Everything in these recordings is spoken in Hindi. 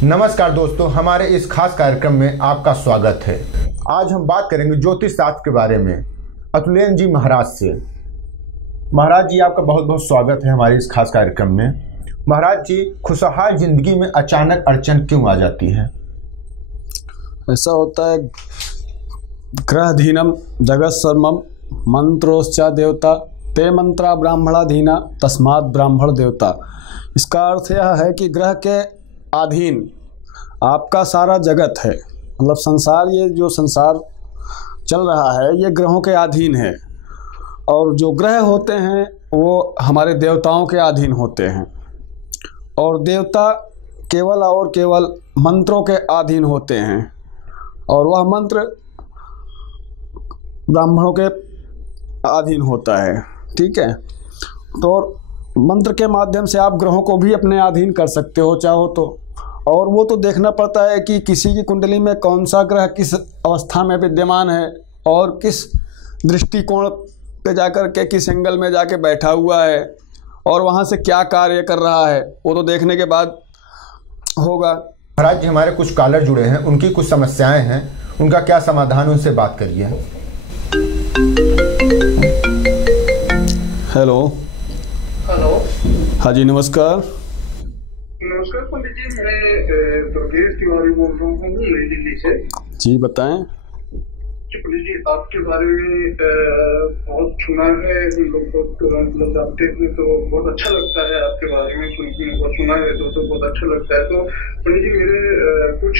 नमस्कार दोस्तों, हमारे इस खास कार्यक्रम में आपका स्वागत है। आज हम बात करेंगे ज्योतिष शास्त्र के बारे में अतुलेन जी महाराज से। महाराज जी, आपका बहुत बहुत स्वागत है हमारे इस खास कार्यक्रम में। महाराज जी, खुशहाल जिंदगी में अचानक अड़चन क्यों आ जाती है? ऐसा होता है, ग्रहधीनम जगत सर्वम मंत्रोश्चा देवता ते मंत्रा ब्राह्मणाधीना तस्मात् ब्राह्मण देवता। इसका अर्थ यह है कि ग्रह के अधीन आपका सारा जगत है, मतलब संसार, ये जो संसार चल रहा है ये ग्रहों के अधीन है। और जो ग्रह होते हैं वो हमारे देवताओं के अधीन होते हैं, और देवता केवल और केवल मंत्रों के अधीन होते हैं, और वह मंत्र ब्राह्मणों के अधीन होता है। ठीक है, तो मंत्र के माध्यम से आप ग्रहों को भी अपने अधीन कर सकते हो चाहो तो। और वो तो देखना पड़ता है कि किसी की कुंडली में कौन सा ग्रह किस अवस्था में विद्यमान है और किस दृष्टिकोण पे जाकर के, किस एंगल में जाके बैठा हुआ है और वहाँ से क्या कार्य कर रहा है, वो तो देखने के बाद होगा। महाराज जी, हमारे कुछ कॉलर जुड़े हैं, उनकी कुछ समस्याएं हैं, उनका क्या समाधान, उनसे बात करिए। हेलो। हेलो। हाँ जी, नमस्कार। नमस्कार पंडित जी, मैं दुर्गेश तिवारी बोल रहा हूँ नई दिल्ली से। जी बताएं। पंडित जी, आपके बारे में बहुत सुना है, लोग मतलब जानते हैं तो बहुत अच्छा लगता है। आपके बारे में बहुत सुना है तो बहुत अच्छा लगता है। तो पंडित जी, मेरे कुछ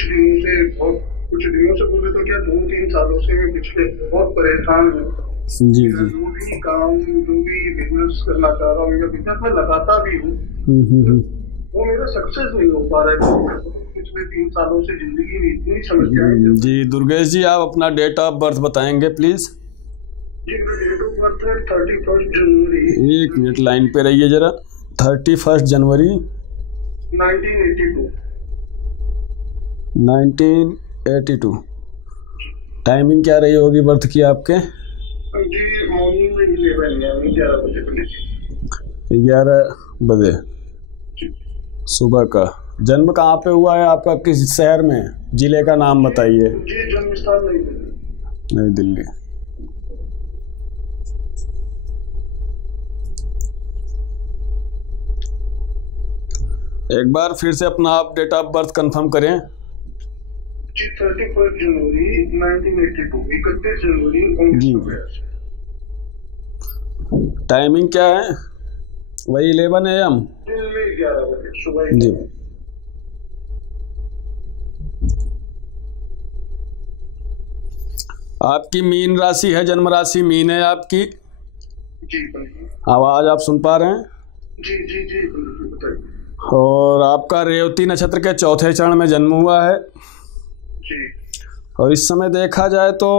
दिनों से बोले तो क्या 2-3 सालों से मैं पिछले बहुत परेशान हूँ। जी। जो भी काम, जो भी बिजनेस करना चाह रहा हूँ या बिजनेस में लगाता भी हूँ, वो मेरा सक्सेस नहीं हो पा रहा है। पिछले 3 सालों से जिंदगी में इतनी समस्याएं। जी दुर्गेश जी, आप अपना डेट ऑफ बर्थ बताएंगे प्लीज? जी, मेरा डेट ऑफ बर्थ है 31 जनवरी। एक मिनट लाइन पे रहिए जरा। 31 जनवरी 1982। टाइमिंग क्या रही होगी बर्थ की आपके? जी, मॉर्निंग में 11 बजे। 11 बजे सुबह का। जन्म कहाँ पे हुआ है आपका, किस शहर में, जिले का नाम बताइए? जी, जन्म स्थान नई दिल्ली। नई दिल्ली। एक बार फिर से अपना आप डेट ऑफ बर्थ कंफर्म करें। जी, 31 जनवरी 1982। 31 जनवरी 1982। टाइमिंग क्या है? वही 11 AM? 11 बजे सुबह जी। आपकी मीन राशि है, जन्म राशि मीन है आपकी। जी। आवाज आप सुन पा रहे हैं? जी जी जी, बताइए। और आपका रेवती नक्षत्र के चौथे चरण में जन्म हुआ है। जी। और इस समय देखा जाए तो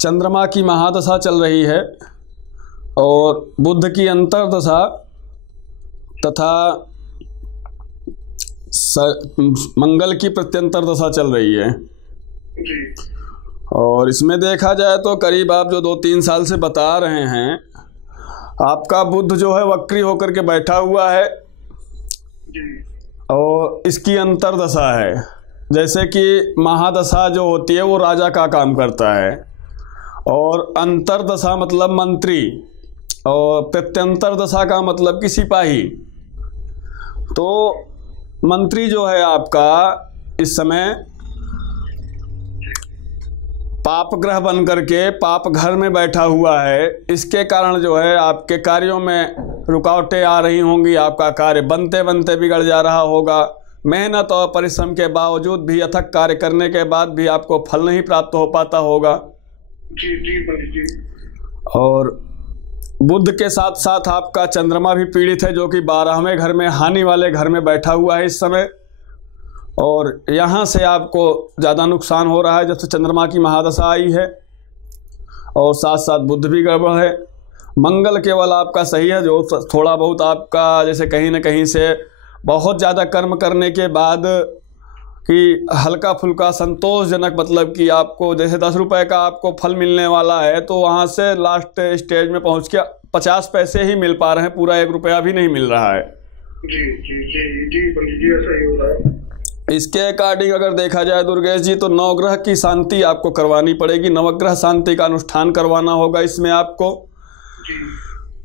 चंद्रमा की महादशा चल रही है और बुध की अंतर्दशा तथा मंगल की प्रत्यंतर दशा चल रही है। जी। और इसमें देखा जाए तो करीब आप जो 2-3 साल से बता रहे हैं, आपका बुध जो है वक्री होकर के बैठा हुआ है। जी। और इसकी अंतर्दशा है। जैसे कि महादशा जो होती है वो राजा का काम करता है, और अंतर्दशा मतलब मंत्री, और प्रत्यंतर दशा का मतलब कि सिपाही। तो मंत्री जो है आपका इस समय पाप ग्रह बन करके पाप घर में बैठा हुआ है। इसके कारण जो है आपके कार्यों में रुकावटें आ रही होंगी, आपका कार्य बनते बनते बिगड़ जा रहा होगा। मेहनत और परिश्रम के बावजूद भी, अथक कार्य करने के बाद भी आपको फल नहीं प्राप्त हो पाता होगा। जी जी जी। और बुध के साथ साथ आपका चंद्रमा भी पीड़ित है, जो कि 12वें घर में, हानि वाले घर में बैठा हुआ है इस समय। और यहाँ से आपको ज़्यादा नुकसान हो रहा है जब से चंद्रमा की महादशा आई है। और साथ साथ बुध भी गड़बड़ है। मंगल केवल आपका सही है, जो थोड़ा बहुत आपका जैसे कहीं ना कहीं से बहुत ज़्यादा कर्म करने के बाद कि हल्का फुल्का संतोषजनक, मतलब कि आपको जैसे 10 रुपए का आपको फल मिलने वाला है, तो वहाँ से लास्ट स्टेज में पहुँच के 50 पैसे ही मिल पा रहे हैं, पूरा 1 रुपया भी नहीं मिल रहा है। जी जी जी जी पंडित जी, ऐसा ही हो रहा है। इसके अकॉर्डिंग अगर देखा जाए दुर्गेश जी, तो नवग्रह की शांति आपको करवानी पड़ेगी। नवग्रह शांति का अनुष्ठान करवाना होगा इसमें आपको।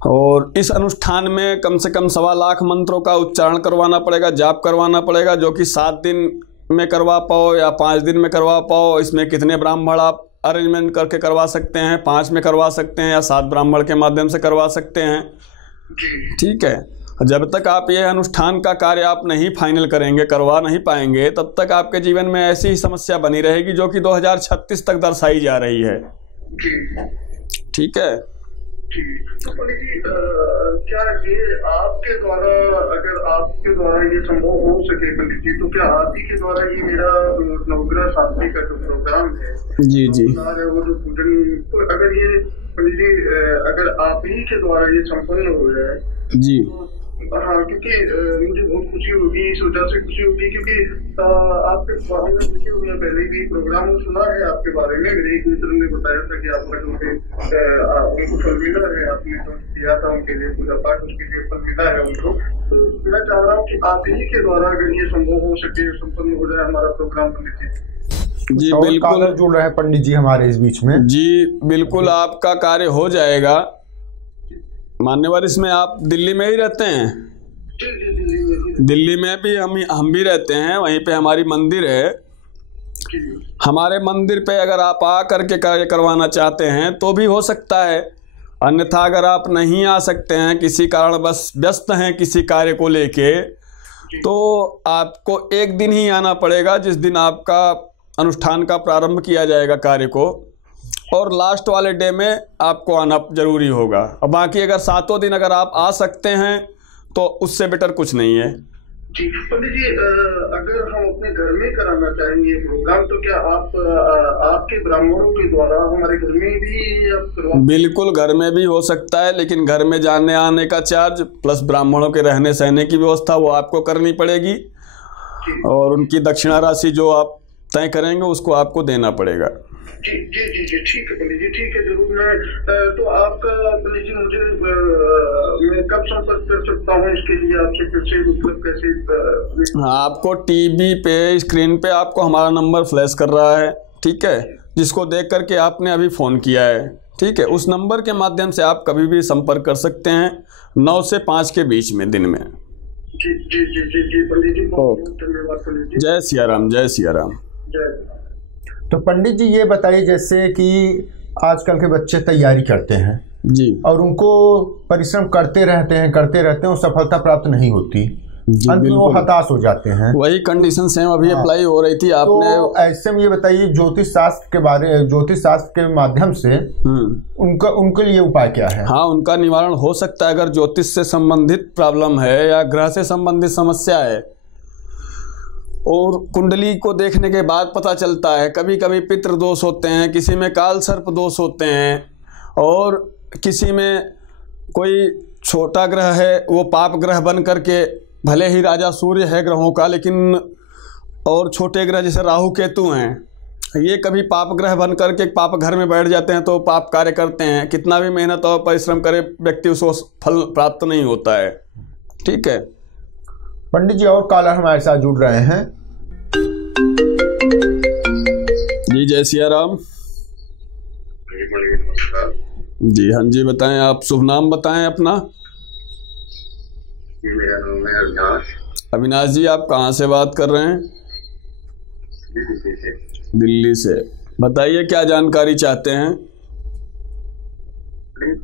और इस अनुष्ठान में कम से कम 1.25 लाख मंत्रों का उच्चारण करवाना पड़ेगा, जाप करवाना पड़ेगा, जो कि 7 दिन में करवा पाओ या 5 दिन में करवा पाओ। इसमें कितने ब्राह्मण आप अरेंजमेंट करके करवा सकते हैं, 5 में करवा सकते हैं या 7 ब्राह्मण के माध्यम से करवा सकते हैं। ठीक है। जब तक आप ये अनुष्ठान का कार्य आप नहीं फाइनल करेंगे, करवा नहीं पाएंगे, तब तक आपके जीवन में ऐसी ही समस्या बनी रहेगी जो कि 2036 तक दर्शाई जा रही है। ठीक है। तो पंडित जी, क्या ये आपके द्वारा, अगर आपके द्वारा ये संभव हो सके पंडित जी, तो क्या आप ही के द्वारा ये मेरा नवग्रह शांति का जो प्रोग्राम है, जी जी, वो जो पूजन, तो अगर ये पंडित जी अगर आप ही के द्वारा ये संपन्न हो जाए जी, हाँ, क्योंकि मुझे बहुत खुशी होगी, इस वजह से खुशी होगी क्योंकि आपके हमने खुशी हुई पहले भी प्रोग्राम सुना है आपके बारे में। मेरे एक मित्र ने बताया था कि आपका जो उनको फल मिला है, आपने जो किया था उनके लिए पूजा पाठ, उसके लिए फल मिला है उनको। तो मैं चाह रहा हूँ कि आप ही के द्वारा अगर ये संभव हो सके, संपन्न हो जाए हमारा प्रोग्राम पंडित जी। जी बिल्कुल जुड़ रहे हैं पंडित जी हमारे इस बीच में। जी बिल्कुल, आपका कार्य हो जाएगा। मान्यवर, इसमें आप दिल्ली में ही रहते हैं? दिल्ली में भी हम भी रहते हैं, वहीं पे हमारी मंदिर है। हमारे मंदिर पे अगर आप आ करके कार्य करवाना चाहते हैं तो भी हो सकता है, अन्यथा अगर आप नहीं आ सकते हैं, किसी कारण बस व्यस्त हैं किसी कार्य को लेके, तो आपको एक दिन ही आना पड़ेगा, जिस दिन आपका अनुष्ठान का प्रारंभ किया जाएगा कार्य को, और लास्ट वाले डे में आपको आना जरूरी होगा। और बाकी अगर 7 दिन अगर आप आ सकते हैं तो उससे बेटर कुछ नहीं है। जी पंडित जी, अगर हम अपने घर में कराना चाहेंगे प्रोग्राम, तो क्या आप आपके ब्राह्मणों के द्वारा हमारे घर में भी आप करवा? बिल्कुल, घर में भी हो सकता है, लेकिन घर में जाने आने का चार्ज प्लस ब्राह्मणों के रहने सहने की व्यवस्था वो आपको करनी पड़ेगी, और उनकी दक्षिणा राशि जो आप तय करेंगे उसको आपको देना पड़ेगा। जी जी जी जी, ठीक है पंडित जी, ठीक है, जरूर। मैं तो आपका पंडित जी मुझे मैं कब संपर्क कर सकता हूँ इसके लिए आपसे, फिर से मतलब कैसे? हाँ, आपको टीवी पे स्क्रीन पे आपको हमारा नंबर फ्लैश कर रहा है, ठीक है, जिसको देख करके आपने अभी फ़ोन किया है। ठीक है, उस नंबर के माध्यम से आप कभी भी संपर्क कर सकते हैं 9 से 5 के बीच में दिन में। जी जी जी जी जी पंडित जी, बहुत धन्यवाद पंडित जी। जय सिया राम, जय सिया राम। तो पंडित जी ये बताइए, जैसे कि आजकल के बच्चे तैयारी करते हैं जी, और उनको परिश्रम करते रहते हैं और सफलता प्राप्त नहीं होती, अंत में वो हताश हो जाते हैं। वही कंडीशन सेम अभी अप्लाई हो रही थी आपने। तो ऐसे में ये बताइए, ज्योतिष शास्त्र के माध्यम से उनके लिए उपाय क्या है? हाँ, उनका निवारण हो सकता है। अगर ज्योतिष से संबंधित प्रॉब्लम है या ग्रह से संबंधित समस्या है, और कुंडली को देखने के बाद पता चलता है, कभी कभी पितृ दोष होते हैं, किसी में काल सर्प दोष होते हैं, और किसी में कोई छोटा ग्रह है वो पाप ग्रह बन करके, भले ही राजा सूर्य है ग्रहों का, लेकिन और छोटे ग्रह जैसे राहु केतु हैं, ये कभी पाप ग्रह बन करके पाप घर में बैठ जाते हैं तो पाप कार्य करते हैं। कितना भी मेहनत और परिश्रम करे व्यक्ति, उसको फल प्राप्त नहीं होता है। ठीक है पंडित जी, और कॉलर हमारे साथ जुड़ रहे हैं। जी जय सिया राम। जी हाँ जी, बताएं, आप शुभ नाम बताएं अपना। मेरा नाम है अविनाश। अविनाश जी, आप कहाँ से बात कर रहे हैं? दिल्ली से। बताइए क्या जानकारी चाहते हैं?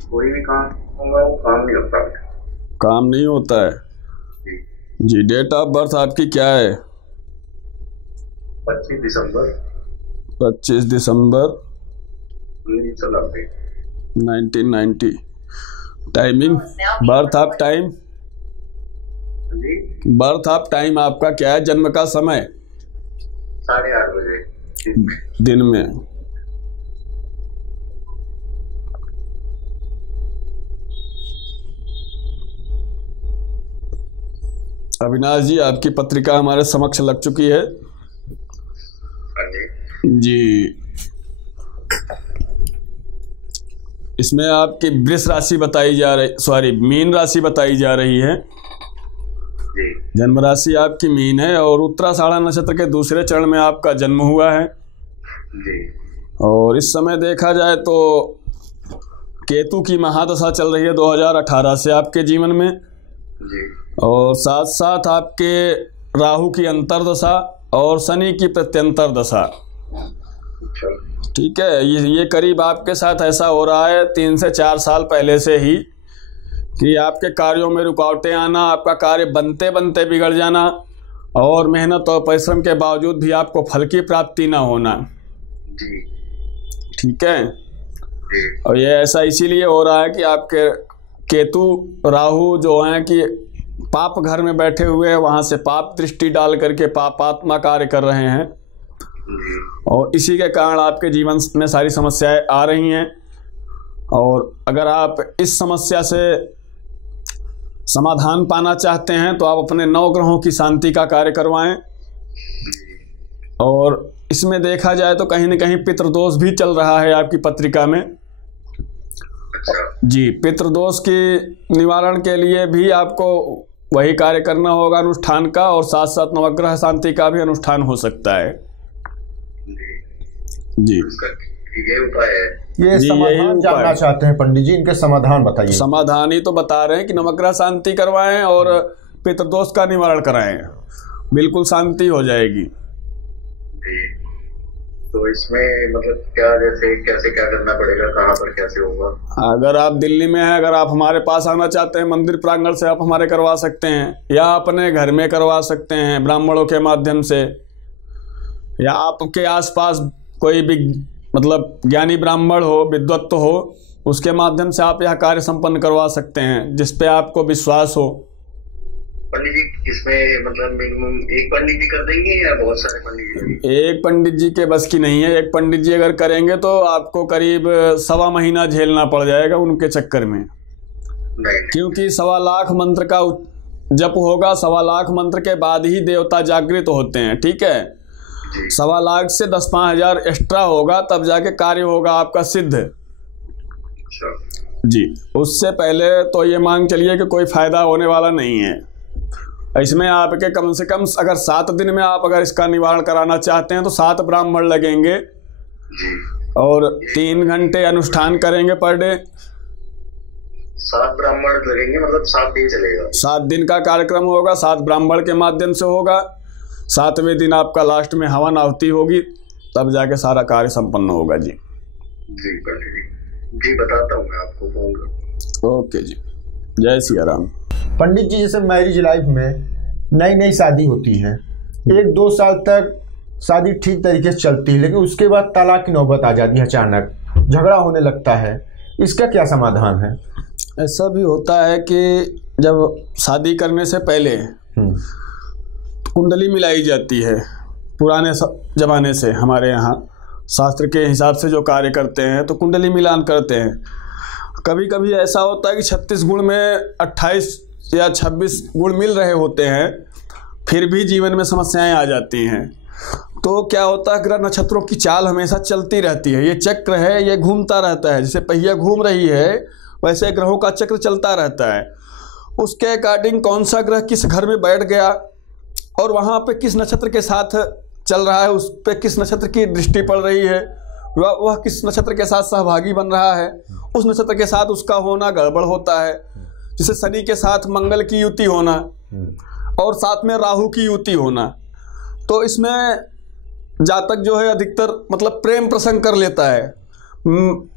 कोई भी काम होगा वो काम नहीं होता। काम नहीं होता है जी। डेट ऑफ बर्थ आपकी क्या है? 25 दिसंबर 1990। Timing, birth of time, birth of time आपका क्या है? जन्म का समय 8:30 बजे दिन में। अविनाश जी, आपकी पत्रिका हमारे समक्ष लग चुकी है जी। इसमें आपकी वृष राशि बताई जा रही, सॉरी मीन राशि बताई जा रही है। जी। जन्म राशि आपकी मीन है और उत्तराषाढ़ा नक्षत्र के दूसरे चरण में आपका जन्म हुआ है। जी। और इस समय देखा जाए तो केतु की महादशा चल रही है 2018 से आपके जीवन में। जी। और साथ साथ आपके राहु की अंतर्दशा और शनि की प्रत्यंतर दशा। अच्छा। ठीक है, ये करीब आपके साथ ऐसा हो रहा है 3 से 4 साल पहले से ही कि आपके कार्यों में रुकावटें आना, आपका कार्य बनते बनते बिगड़ जाना और मेहनत और परिश्रम के बावजूद भी आपको फल की प्राप्ति ना होना। जी। ठीक है। जी। और ये ऐसा इसीलिए हो रहा है कि आपके केतु राहु जो हैं कि पाप घर में बैठे हुए हैं, वहाँ से पाप दृष्टि डाल करके पापात्मा कार्य कर रहे हैं। जी। और इसी के कारण आपके जीवन में सारी समस्याएं आ रही हैं। और अगर आप इस समस्या से समाधान पाना चाहते हैं तो आप अपने 9 ग्रहों की शांति का कार्य करवाएं। और इसमें देखा जाए तो कहीं न कहीं पितृदोष भी चल रहा है आपकी पत्रिका में। अच्छा। जी, पितृदोष के निवारण के लिए भी आपको वही कार्य करना होगा अनुष्ठान का, और साथ साथ नवग्रह शांति का भी अनुष्ठान हो सकता है। जी, ये उपाय है। ये जी, समाधान जानना चाहते हैं पंडित जी, इनके समाधान बताइए। समाधान ही तो बता रहे हैं कि नवग्रह शांति करवाएं और पितृदोष का निवारण कराएं, बिल्कुल शांति हो जाएगी। जी। तो इसमें मतलब क्या, जैसे कैसे क्या करना पड़ेगा, कहाँ पर कैसे होगा? अगर आप दिल्ली में हैं, अगर आप हमारे पास आना चाहते हैं मंदिर प्रांगण से आप हमारे करवा सकते हैं, या अपने घर में करवा सकते हैं ब्राह्मणों के माध्यम से, या आपके आसपास कोई भी मतलब ज्ञानी ब्राह्मण हो, विद्वत हो, उसके माध्यम से आप यह कार्य संपन्न करवा सकते हैं जिस पे आपको विश्वास हो। पंडित जी इसमें मतलब मिनिमम एक पंडित जी कर देंगे या बहुत सारे पंडित जी? एक पंडित जी के बस की नहीं है। एक पंडित जी अगर करेंगे तो आपको करीब 1.25 महीना झेलना पड़ जाएगा उनके चक्कर में। नहीं। क्योंकि 1.25 लाख मंत्र का जप होगा, 1.25 लाख मंत्र के बाद ही देवता जागृत होते हैं। ठीक है, 1.25 लाख से 10-5 हज़ार एक्स्ट्रा होगा तब जाके कार्य होगा आपका सिद्ध। अच्छा। जी, उससे पहले तो ये मान चलिए कि कोई फायदा होने वाला नहीं है इसमें। आपके कम से कम अगर 7 दिन में आप अगर इसका निवारण कराना चाहते हैं तो 7 ब्राह्मण लगेंगे और 3 घंटे अनुष्ठान करेंगे पर डे। 7 ब्राह्मण लगेंगे मतलब 7 दिन चलेगा? 7 दिन का कार्यक्रम होगा, 7 ब्राह्मण के माध्यम से होगा। 7वें दिन आपका लास्ट में हवन आहुति होगी, तब जाके सारा कार्य संपन्न होगा। जी जी जी, बताता हूँ मैं आपको फोन कर। ओके जी, जय सिया राम। पंडित जी जैसे मैरिज लाइफ में नई नई शादी होती है, 1-2 साल तक शादी ठीक तरीके से चलती है, लेकिन उसके बाद तलाक की नौबत आ जाती है, अचानक झगड़ा होने लगता है, इसका क्या समाधान है? ऐसा भी होता है कि जब शादी करने से पहले कुंडली मिलाई जाती है। पुराने ज़माने से हमारे यहाँ शास्त्र के हिसाब से जो कार्य करते हैं तो कुंडली मिलान करते हैं। कभी कभी ऐसा होता है कि 36 गुण में 28 या 26 गुण मिल रहे होते हैं, फिर भी जीवन में समस्याएं आ जाती हैं। तो क्या होता है, ग्रह नक्षत्रों की चाल हमेशा चलती रहती है। ये चक्र है, ये घूमता रहता है, जैसे पहिया घूम रही है वैसे ग्रहों का चक्र चलता रहता है। उसके अकॉर्डिंग कौन सा ग्रह किस घर में बैठ गया और वहाँ पे किस नक्षत्र के साथ चल रहा है, उस पे किस नक्षत्र की दृष्टि पड़ रही है, वह किस नक्षत्र के साथ सहभागी बन रहा है, उस नक्षत्र के साथ उसका होना गड़बड़ होता है। जैसे शनि के साथ मंगल की युति होना और साथ में राहु की युति होना, तो इसमें जातक जो है अधिकतर मतलब प्रेम प्रसंग कर लेता है,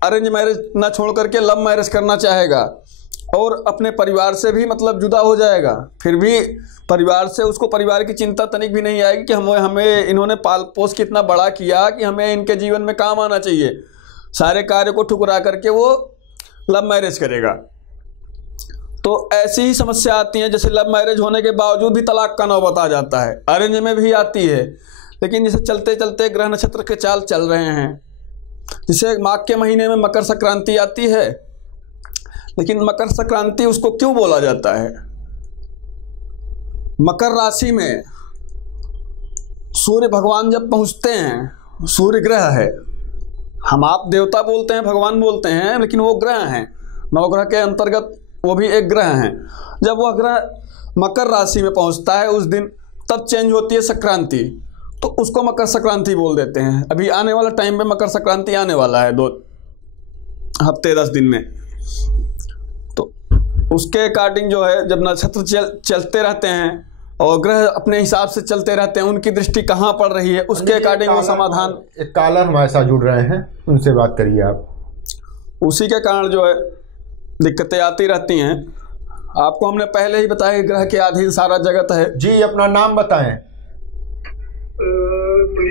अरेंज मैरिज ना छोड़ करके लव मैरिज करना चाहेगा और अपने परिवार से भी मतलब जुदा हो जाएगा। फिर भी परिवार से उसको परिवार की चिंता तनिक भी नहीं आएगी कि हमें इन्होंने पाल पोस के इतना बड़ा किया कि हमें इनके जीवन में काम आना चाहिए। सारे कार्य को ठुकरा करके वो लव मैरिज करेगा। तो ऐसी ही समस्या आती है, जैसे लव मैरिज होने के बावजूद भी तलाक का नौबत आ जाता है, अरेंज में भी आती है। लेकिन जैसे चलते चलते ग्रह नक्षत्र के चाल चल रहे हैं, जैसे माघ के महीने में मकर संक्रांति आती है, लेकिन मकर संक्रांति उसको क्यों बोला जाता है? मकर राशि में सूर्य भगवान जब पहुंचते हैं, सूर्य ग्रह है, हम आप देवता बोलते हैं, भगवान बोलते हैं, लेकिन वो ग्रह हैं। नवग्रह के अंतर्गत वो भी एक ग्रह हैं। जब वह ग्रह मकर राशि में पहुंचता है उस दिन तब चेंज होती है संक्रांति, तो उसको मकर संक्रांति बोल देते हैं। अभी आने वाला टाइम में मकर संक्रांति आने वाला है 2 हफ्ते 10 दिन में। तो उसके अकॉर्डिंग जो है जब नक्षत्र चलते रहते हैं और ग्रह अपने हिसाब से चलते रहते हैं, उनकी दृष्टि कहाँ पड़ रही है उसके अकॉर्डिंग वो समाधान। एक कॉलर हमारे साथ जुड़ रहे हैं, उनसे बात करिए आप। उसी के कारण जो है दिक्कतें आती रहती हैं। आपको हमने पहले ही बताया कि ग्रह के अधीन सारा जगत है। जी अपना नाम बताएं।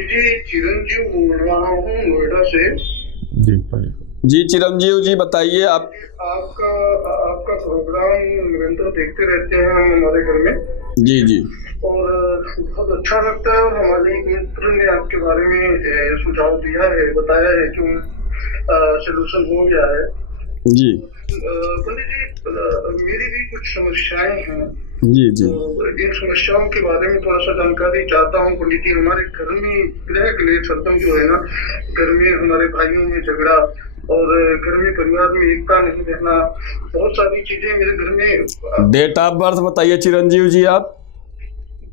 जी चिरंजीव बोल रहा हूँ नोएडा से। जी चिरंजीव जी बताइए। आपका प्रोग्राम निरंतर देखते रहते हैं हम हमारे घर में। जी जी। और बहुत अच्छा लगता है। और हमारे एक मित्र ने आपके बारे में सुझाव दिया है, बताया है कि सोल्यूशन हो गया है। जी पंडित जी मेरी भी कुछ समस्याएं हैं। जी जी। तो इन समस्याओं के बारे में थोड़ा सा जानकारी चाहता हूँ पंडित जी। हमारे घर में ग्रह क्लेश खत्म जो है ना, घर में हमारे भाइयों में झगड़ा और घर में परिवार में एकता नहीं रहना, बहुत सारी चीजें मेरे घर में। डेट ऑफ बर्थ बताइए चिरंजीव जी आप।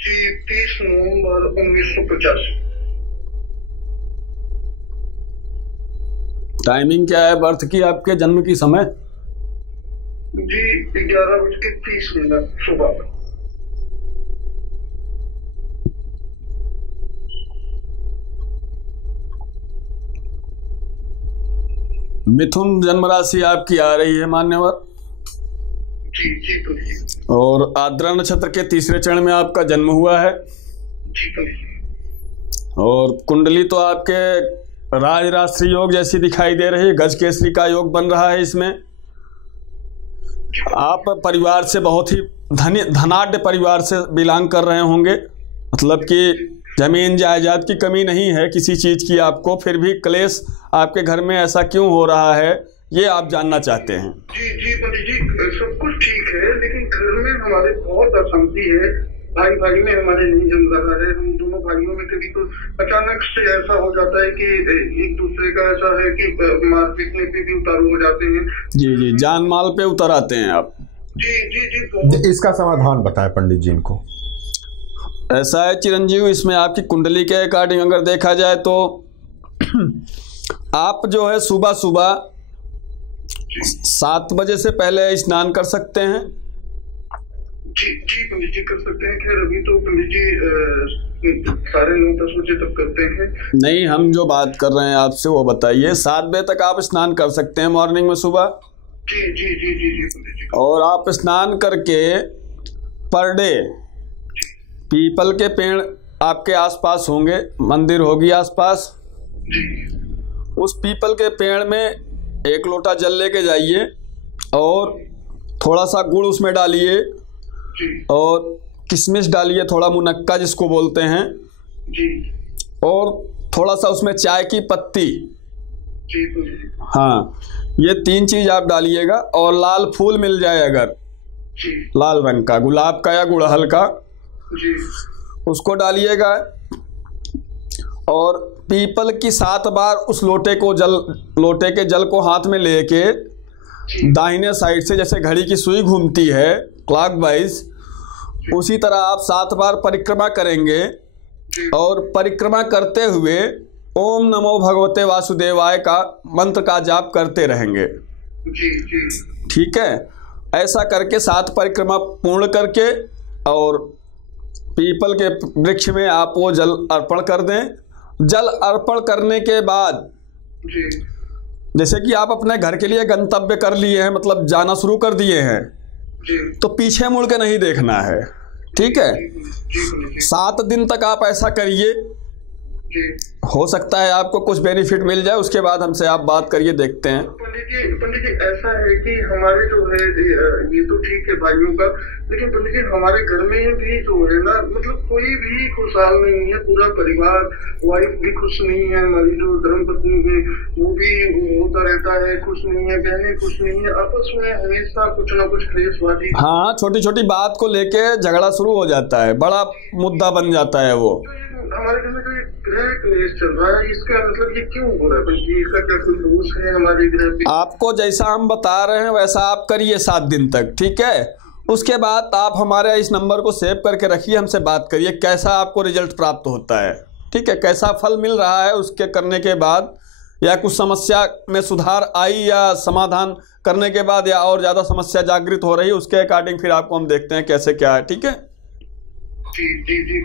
जी 30 नवंबर 1950। टाइमिंग क्या है बर्थ की, आपके जन्म की समय? जी 11:30 सुबह। मिथुन जन्म राशि आपकी आ रही है मान्यवर। जी जी पंडित जी। और आद्रा नक्षत्र के तीसरे चरण में आपका जन्म हुआ है। जी पंडित जी। और कुंडली तो आपके राज राशि योग जैसी दिखाई दे रही है, गज केसरी का योग बन रहा है इसमें। आप परिवार से बहुत ही धनाढ्य परिवार से बिलोंग कर रहे होंगे, मतलब कि जमीन जायदाद की कमी नहीं है किसी चीज़ की आपको, फिर भी क्लेश आपके घर में ऐसा क्यों हो रहा है ये आप जानना चाहते हैं। जी जी पंडित जी सब कुछ ठीक है, लेकिन घर में हमारे बहुत अशांति है। भाई भाई में हमारे नहीं जम रहा है। हम दोनों भाइयों में कभी तो अचानक से ऐसा हो जाता है कि एक दूसरे का ऐसा है कि मार पीटने पे भी उतारू हो जाते हैं। जी जी, जान माल पे उतर आते हैं आप। जी जी जी। इसका समाधान बताएं पंडित जी इनको। ऐसा है चिरंजीव, इसमें आपकी कुंडली के अकॉर्डिंग अगर देखा जाए तो आप जो है सुबह सुबह 7 बजे से पहले स्नान कर सकते हैं। जी जी पंडित जी कर सकते हैं। खैर अभी तो पंडित जी 9:30 बजे तक करते हैं। नहीं, हम जो बात कर रहे हैं आपसे वो बताइए। 7 बजे तक आप स्नान कर सकते हैं मॉर्निंग में सुबह। जी जी जी जी जी पंडित जी। और आप स्नान करके पर डे पीपल के पेड़ आपके आसपास होंगे, मंदिर होगी आसपास, जी। उस पीपल के पेड़ में 1 लोटा जल लेके जाइए और थोड़ा सा गुड़ उसमें डालिए और किशमिश डालिए, थोड़ा मुनक्का जिसको बोलते हैं जी, और थोड़ा सा उसमें चाय की पत्ती जी। हाँ, ये 3 चीज़ आप डालिएगा। और लाल फूल मिल जाए अगर जी, लाल रंग का, गुलाब का या गुड़हल का, जी, उसको डालिएगा। और पीपल की 7 बार उस लोटे के जल को हाथ में लेके दाहिने साइड से, जैसे घड़ी की सुई घूमती है क्लॉकवाइज, उसी तरह आप 7 बार परिक्रमा करेंगे। और परिक्रमा करते हुए ओम नमो भगवते वासुदेवाय का मंत्र का जाप करते रहेंगे। जी जी, ठीक है। ऐसा करके 7 परिक्रमा पूर्ण करके और पीपल के वृक्ष में आप वो जल अर्पण कर दें। जल अर्पण करने के बाद जी, जैसे कि आप अपने घर के लिए गंतव्य कर लिए हैं, मतलब जाना शुरू कर दिए हैं, जी, तो पीछे मुड़ के नहीं देखना है। ठीक है। जी, 7 दिन तक आप ऐसा करिए, जी। हो सकता है आपको कुछ बेनिफिट मिल जाए। उसके बाद हमसे आप बात करिए, देखते हैं। पंडित जी ऐसा है कि हमारे जो है ये तो ठीक है भाइयों का, लेकिन पंडित जी हमारे घर में भी जो है ना, मतलब कोई भी खुशहाल नहीं है। पूरा परिवार, वाइफ भी खुश नहीं है, हमारी जो धर्मपत्नी है वो भी होता रहता है, खुश नहीं है, बहनें खुश नहीं है, आपस में हमेशा कुछ ना कुछ क्लेशबाजी। हाँ, छोटी छोटी बात को लेके झगड़ा शुरू हो जाता है, बड़ा मुद्दा बन जाता है वो। हमारे घर में जो ग्रह क्लेश चल रहा है, इसका मतलब ये क्यों हो रहा है? जी, इसका क्या कोई दोष है हमारे ग्रह पे? आपको जैसा हम बता रहे हैं वैसा आप करिए 7 दिन तक, ठीक है। उसके बाद आप हमारे इस नंबर को सेव करके रखिए, हमसे बात करिए कैसा आपको रिजल्ट प्राप्त होता है, ठीक है, कैसा फल मिल रहा है उसके करने के बाद, या कुछ समस्या में सुधार आई या समाधान करने के बाद, या और ज़्यादा समस्या जागृत हो रही है, उसके अकॉर्डिंग फिर आपको हम देखते हैं कैसे क्या है, ठीक है। जी जी जी,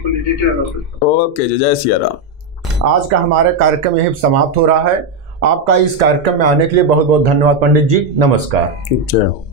ओके जी, जय सिया राम। आज का हमारा कार्यक्रम यही समाप्त हो रहा है। आपका इस कार्यक्रम में आने के लिए बहुत बहुत धन्यवाद पंडित जी, नमस्कार। जय हो।